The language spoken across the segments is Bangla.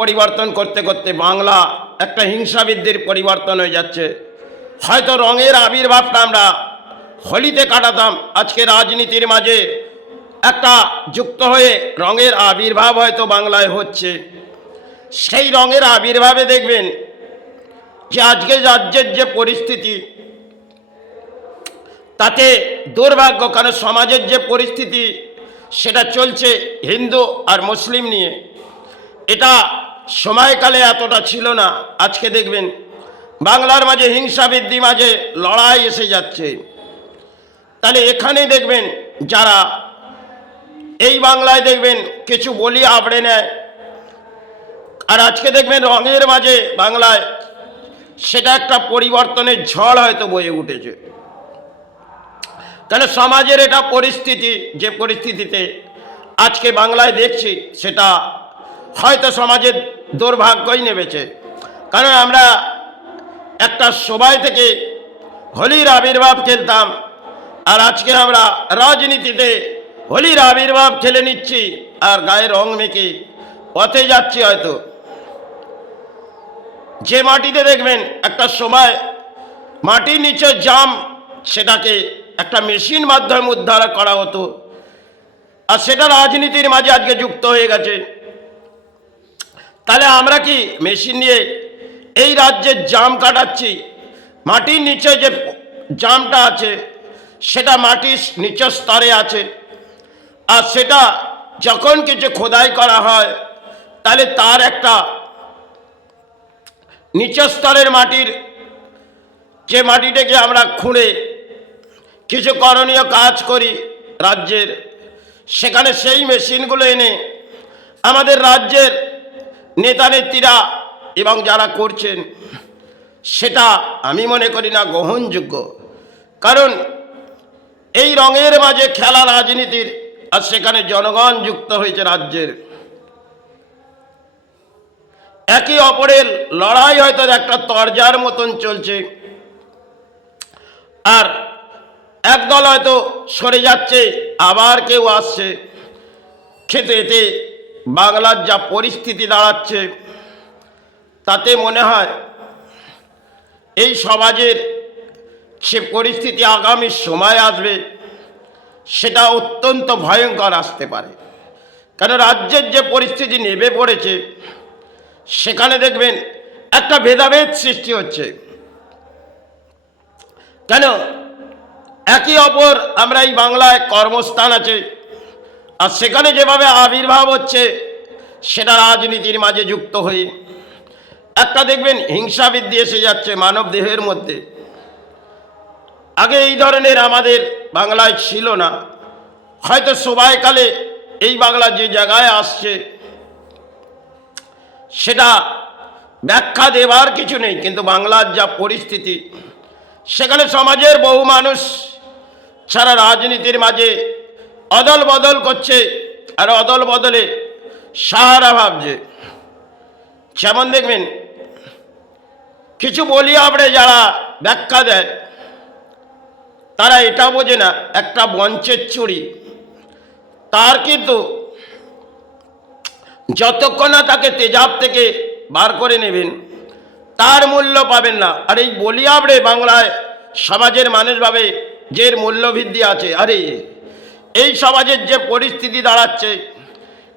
পরিবর্তন করতে করতে বাংলা একটা হিংসাবিদ্যের পরিবর্তন হয়ে যাচ্ছে। হয়তো রঙের আবির্ভাবটা আমরা হোলিতে কাটাতাম, আজকে রাজনীতির মাঝে একটা যুক্ত হয়ে রঙের আবির্ভাব হয়তো বাংলায় হচ্ছে। সেই রঙের আবির্ভাবে দেখবেন যে আজকে রাজ্যের যে পরিস্থিতি, তাতে দুর্ভাগ্য, কারণ সমাজের যে পরিস্থিতি সেটা চলছে হিন্দু আর মুসলিম নিয়ে। এটা সময়কালে এতটা ছিল না। আজকে দেখবেন বাংলার মাঝে হিংসাবৃদ্ধি, মাঝে লড়াই এসে যাচ্ছে। তাহলে এখানেই দেখবেন যারা এই বাংলায় দেখবেন কিছু বলি আবড়ে নেয়, আর আজকে দেখবেন রঙের মাঝে বাংলায় সেটা একটা পরিবর্তনের ঝড় হয়তো বয়ে উঠেছে। তাহলে সমাজের এটা পরিস্থিতি, যে পরিস্থিতিতে আজকে বাংলায় দেখছি, সেটা হয়তো সমাজের দুর্ভাগ্যই নেমেছে। কারণ আমরা একটা সবাই থেকে হোলির আবির্ভাব খেলতাম, আর আজকে আমরা রাজনীতিতে হোলির আবির্ভাব খেলে নিচ্ছি আর গায়ে রং মেখে পথে যাচ্ছি। হয়তো যে মাটিতে দেখবেন একটা সময় মাটির নিচে জাম, সেটাকে একটা মেশিন মাধ্যমে উদ্ধার করা হতো, আর সেটা রাজনীতির মাঝে আজকে যুক্ত হয়ে গেছে। তাহলে আমরা কি মেশিন নিয়ে এই রাজ্যের জাম কাটাচ্ছি? মাটির নিচে যে জামটা আছে সেটা মাটির নিচের স্তরে আছে, আর সেটা যখন কিছু খোদাই করা হয় তাহলে তার একটা নিচের স্তরের মাটির, যে মাটিটাকে আমরা খুঁড়ে কিছু করণীয় কাজ করি রাজ্যের, সেখানে সেই মেশিনগুলো এনে আমাদের রাজ্যের নেতা নেত্রীরা এবং যারা করছেন, সেটা আমি মনে করি না গ্রহণযোগ্য। কারণ এই রঙের মাঝে খেলা রাজনীতির, আর সেখানে জনগণ যুক্ত হয়েছে রাজ্যের। একে অপরের লড়াই হয়তো একটা তরজার মতন চলছে, আর একদল হয়তো সরে যাচ্ছে, আবার কেউ আসছে। খেতে এতে বাংলার যা পরিস্থিতি দাঁড়াচ্ছে, তাতে মনে হয় এই সমাজের সে পরিস্থিতি আগামী সময় আসবে, সেটা অত্যন্ত ভয়ঙ্কর আসতে পারে। কারণ রাজ্যের যে পরিস্থিতি নেমে পড়েছে, সেখানে দেখবেন একটা ভেদাভেদ সৃষ্টি হচ্ছে। কেন? একই অপর আমরা এই বাংলায় কর্মস্থান আছে, আর সেখানে যেভাবে আবির্ভাব হচ্ছে সেটা রাজনীতির মাঝে যুক্ত হয়ে একটা দেখবেন হিংসাবৃদ্ধি এসে যাচ্ছে মানব দেহের মধ্যে। আগে এই ধরনের আমাদের বাংলায় ছিল না। হয়তো সময়কালে এই বাংলা যে জায়গায় আসছে সেটা ব্যাখ্যা দেবার কিছু নেই, কিন্তু বাংলার যা পরিস্থিতি, সেখানে সমাজের বহু মানুষ সারা রাজনীতির মাঝে অদল বদল করছে, আর অদল বদলে সাহারা ভাবছে। যেমন দেখবেন কিছু বলি আবড়ে যারা ব্যাখ্যা দেয়, তারা এটা বোঝে না একটা মঞ্চের চুরি, তার কিন্তু যতক্ষণ না তাকে তেজাব থেকে বার করে নেবেন তার মূল্য পাবেন না। আর এই বলি আবড়ে বাংলায় সমাজের মানুষ ভাবে যে এর মূল্যবৃদ্ধি আছে। আরে এই সমাজের যে পরিস্থিতি দাঁড়াচ্ছে,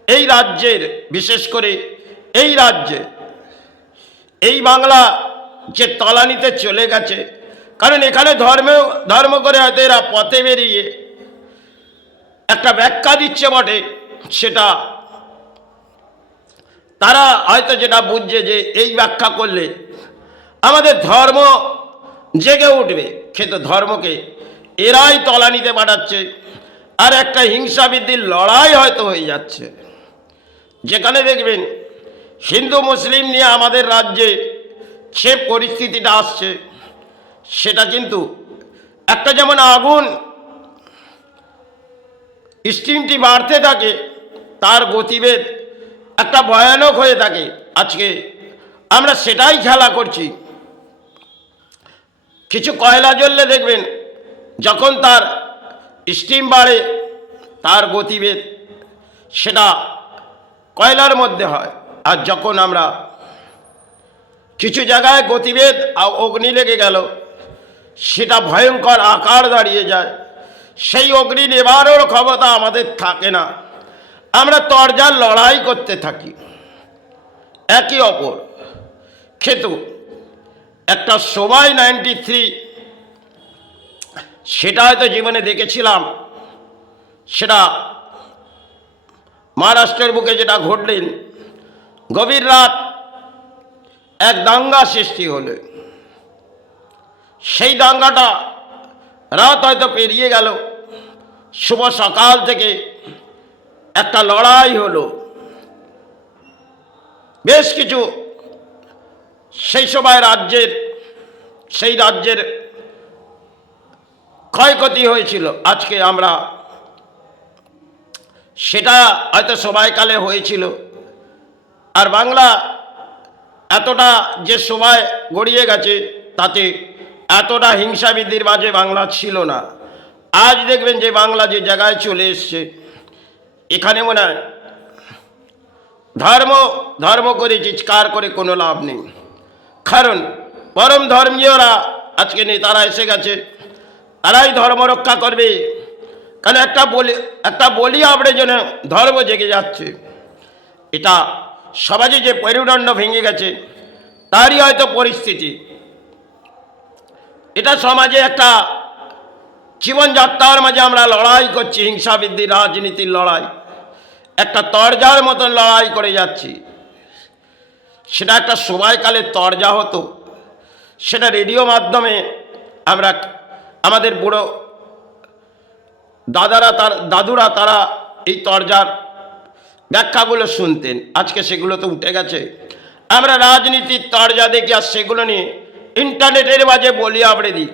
এই রাজ্যের, বিশেষ করে এই রাজ্যে এই বাংলা যে তলানিতে চলে গেছে, কারণ এখানে ধর্ম করে হয়তো এরা পথে বেরিয়ে একটা ব্যাখ্যা দিচ্ছে বটে, সেটা তারা হয়তো যেটা বুঝছে যে এই ব্যাখ্যা করলে আমাদের ধর্ম জেগে উঠবে, কিন্তু ধর্মকে এরাই তলানিতে পাঠাচ্ছে, আর একটা হিংসাবৃদ্ধির লড়াই হয়তো হয়ে যাচ্ছে। যেখানে দেখবেন হিন্দু মুসলিম নিয়ে আমাদের রাজ্যে যে পরিস্থিতিটা আসছে, সেটা কিন্তু একটা যেমন আগুন স্টিমটি বাড়তে থাকে, তার গতিবেগ একটা ভয়ানক হয়ে থাকে। আজকে আমরা সেটাই খেলা করছি। কিছু কয়লা জ্বললে দেখবেন যখন তার স্টিম বাড়ে, তার গতিবেগ সেটা কয়লার মধ্যে হয়, আর যখন আমরা কিছু জায়গায় গতিবেগ অগ্নি লেগে গেল, সেটা ভয়ঙ্কর আকার দাঁড়িয়ে যায়, সেই অগ্নি নেবারও ক্ষমতা আমাদের থাকে না, আমরা তরজার লড়াই করতে থাকি একে অপর। কিন্তু একটা সময় 93 সেটা হয়তো জীবনে দেখেছিলাম, সেটা মহারাষ্ট্রের বুকে যেটা ঘটলেন, গভীর রাত এক দাঙ্গা সৃষ্টি হলো। সেই দাঙ্গাটা রাত হয়তো পেরিয়ে গেল, শুভ সকাল থেকে একটা লড়াই হলো। বেশ কিছু সেই সময় সেই রাজ্যের ক্ষয়ক্ষতি হয়েছিল। আজকে আমরা সেটা হয়তো সময়কালে হয়েছিল, আর বাংলা এতটা যে সময় গড়িয়ে গেছে তাতে এতটা হিংসাবিদ্ধির মাঝে বাংলা ছিল না। আজ দেখবেন যে বাংলা যে জায়গায় চলে এসছে, এখানে মনে হয় ধর্ম করে চিৎকার করে কোনো লাভ নেই। কারণ পরম ধর্মীয়রা আজকে নেতারা এসে গেছে, তারাই ধর্ম রক্ষা করবে। কারণ একটা বলি আবড়ে যেন ধর্ম জেগে যাচ্ছে। এটা সমাজে যে পরিদণ্ড ভেঙে গেছে তারই হয়তো পরিস্থিতি। এটা সমাজে একটা জীবনযাত্রার মাঝে আমরা লড়াই করছি, হিংসাবৃদ্ধি রাজনীতির লড়াই, একটা তরজার মতন লড়াই করে যাচ্ছি। সেটা একটা সময়কালের তরজা হতো, সেটা রেডিও মাধ্যমে আমরা আমাদের বুড়ো দাদুরা তারা এই তরজার ব্যাখ্যাগুলো শুনতেন। আজকে সেগুলো তো উঠে গেছে। আমরা রাজনীতির তরজা দেখি আর সেগুলো নিয়ে ইন্টারনেটের মাঝে বলি আবড়ে দিই।